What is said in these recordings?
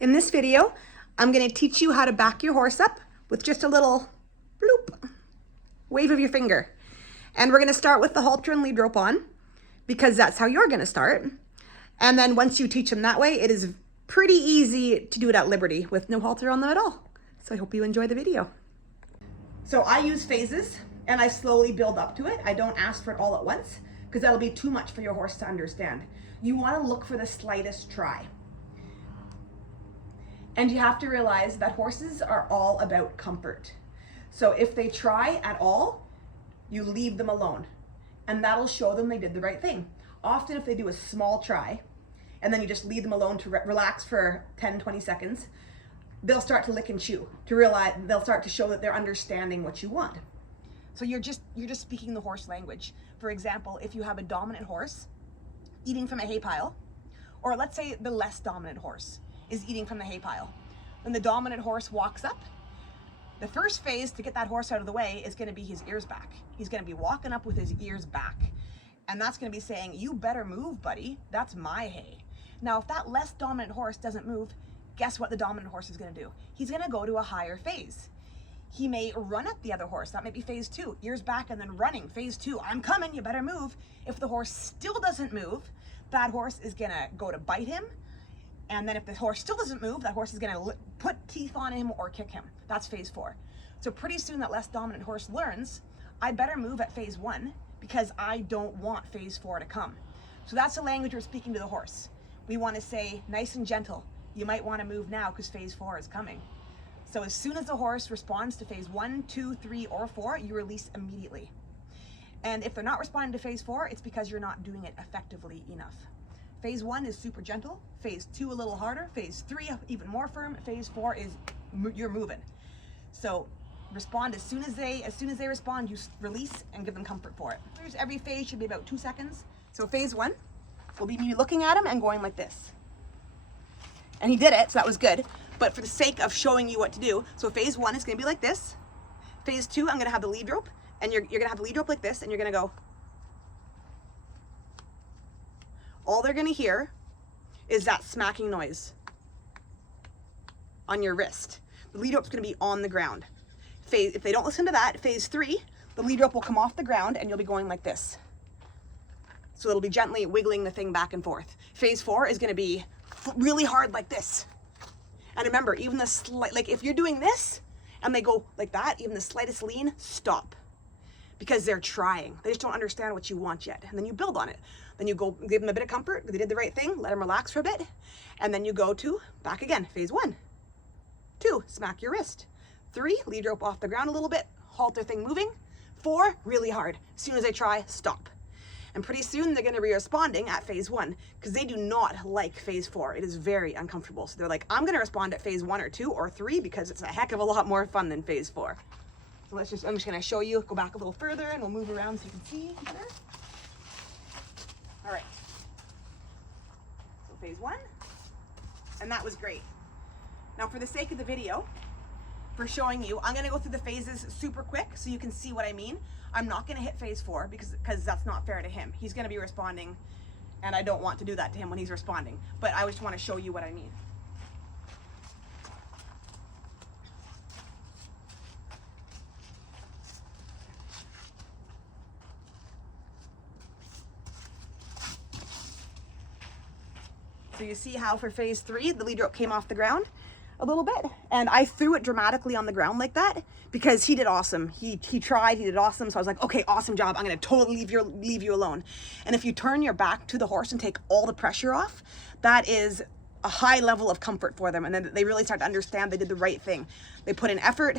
In this video, I'm going to teach you how to back your horse up with just a little bloop, wave of your finger. And we're going to start with the halter and lead rope on because that's how you're going to start. And then once you teach them that way, it is pretty easy to do it at Liberty with no halter on them at all. So I hope you enjoy the video. So I use phases and I slowly build up to it. I don't ask for it all at once because that'll be too much for your horse to understand. You want to look for the slightest try. And you have to realize that horses are all about comfort. So if they try at all, you leave them alone. And that'll show them they did the right thing. Often if they do a small try, and then you just leave them alone to relax for 10, 20 seconds, they'll start to lick and chew, to realize they'll start to show that they're understanding what you want. So you're just speaking the horse language. For example, if you have a dominant horse eating from a hay pile, or let's say the less dominant horse is eating from the hay pile. When the dominant horse walks up, the first phase to get that horse out of the way is going to be his ears back. He's going to be walking up with his ears back. And that's going to be saying, you better move, buddy. That's my hay. Now, if that less dominant horse doesn't move, guess what the dominant horse is going to do? He's going to go to a higher phase. He may run at the other horse. That might be phase 2. Ears back and then running. Phase 2, I'm coming, you better move. If the horse still doesn't move, that horse is going to go to bite him. And then if the horse still doesn't move, that horse is going to put teeth on him or kick him. That's phase 4. So pretty soon that less dominant horse learns, I better move at phase 1 because I don't want phase 4 to come. So that's the language we're speaking to the horse. We want to say nice and gentle, you might want to move now because phase 4 is coming. So as soon as the horse responds to phase 1, 2, 3, or 4, you release immediately. And if they're not responding to phase 4, it's because you're not doing it effectively enough. Phase 1 is super gentle, phase 2 a little harder, phase 3 even more firm, phase 4 is you're moving. So respond as soon as they respond, you release and give them comfort for it. Every phase should be about 2 seconds. So phase 1 will be me looking at him and going like this. And he did it, so that was good. But for the sake of showing you what to do, so phase 1 is going to be like this. Phase 2, I'm going to have the lead rope, and you're going to have the lead rope like this, and you're going to go. All they're going to hear is that smacking noise on your wrist. The lead rope's going to be on the ground. If they don't listen to that, phase 3, the lead rope will come off the ground and you'll be going like this. So it'll be gently wiggling the thing back and forth. Phase 4 is going to be really hard like this. And remember, even the slight, like if you're doing this and they go like that, even the slightest lean, stop. Because they're trying. They just don't understand what you want yet. And then you build on it. Then you go give them a bit of comfort. They did the right thing. Let them relax for a bit. And then you go to back again. Phase 1. 2, smack your wrist. 3, lead rope off the ground a little bit. Halter thing moving. 4, really hard. As soon as they try, stop. And pretty soon they're going to be responding at phase 1 because they do not like phase 4. It is very uncomfortable. So they're like, I'm going to respond at phase 1 or 2 or 3 because it's a heck of a lot more fun than phase 4. So I'm just going to show you, go back a little further and we'll move around so you can see better. All right. So phase 1, and that was great. Now for the sake of the video, for showing you, I'm going to go through the phases super quick so you can see what I mean. I'm not going to hit phase 4 because that's not fair to him. He's going to be responding and I don't want to do that to him when he's responding, but I just want to show you what I mean. So you see how for phase 3, the lead rope came off the ground a little bit, and I threw it dramatically on the ground like that because he did awesome. He tried, he did awesome. So I was like, okay, awesome job. I'm going to totally leave you alone. And if you turn your back to the horse and take all the pressure off, that is a high level of comfort for them. And then they really start to understand they did the right thing. They put in effort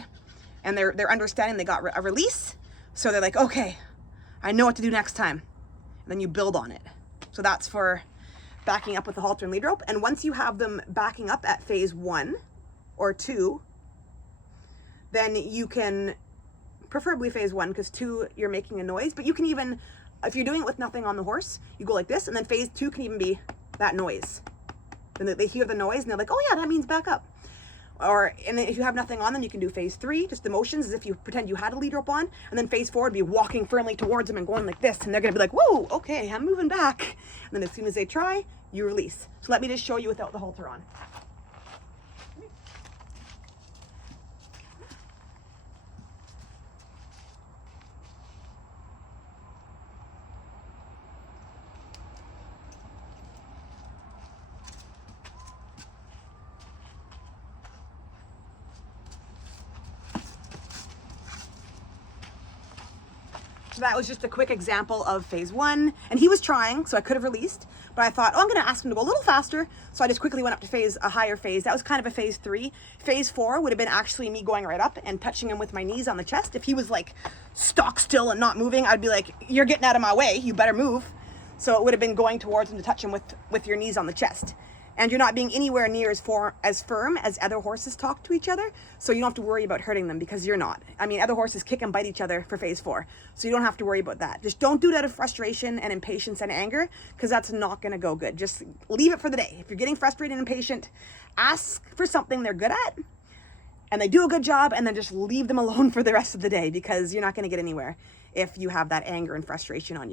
and they're understanding they got a release. So they're like, okay, I know what to do next time. And then you build on it. So that's for backing up with the halter and lead rope. And once you have them backing up at phase 1 or 2, then you can, preferably phase 1 because 2 you're making a noise, but you can even, if you're doing it with nothing on the horse, you go like this, and then phase 2 can even be that noise. And they hear the noise and they're like, oh yeah, that means back up. And then if you have nothing on them, you can do phase 3, just the motions as if you pretend you had a lead rope on, and then phase 4 would be walking firmly towards them and going like this, and they're gonna be like, whoa, okay, I'm moving back. And then as soon as they try, you release. So let me just show you without the halter on. So that was just a quick example of phase 1. And he was trying, so I could have released, but I thought, oh, I'm gonna ask him to go a little faster. So I just quickly went up to a higher phase. That was kind of a phase 3. Phase 4 would have been actually me going right up and touching him with my knees on the chest. If he was like stock still and not moving, I'd be like, you're getting out of my way, you better move. So it would have been going towards him to touch him with your knees on the chest. And you're not being anywhere near as firm as other horses talk to each other. So you don't have to worry about hurting them, because you're not. I mean, other horses kick and bite each other for phase 4. So you don't have to worry about that. Just don't do it out of frustration and impatience and anger, because that's not going to go good. Just leave it for the day. If you're getting frustrated and impatient, ask for something they're good at and they do a good job, and then just leave them alone for the rest of the day, because you're not going to get anywhere if you have that anger and frustration on you.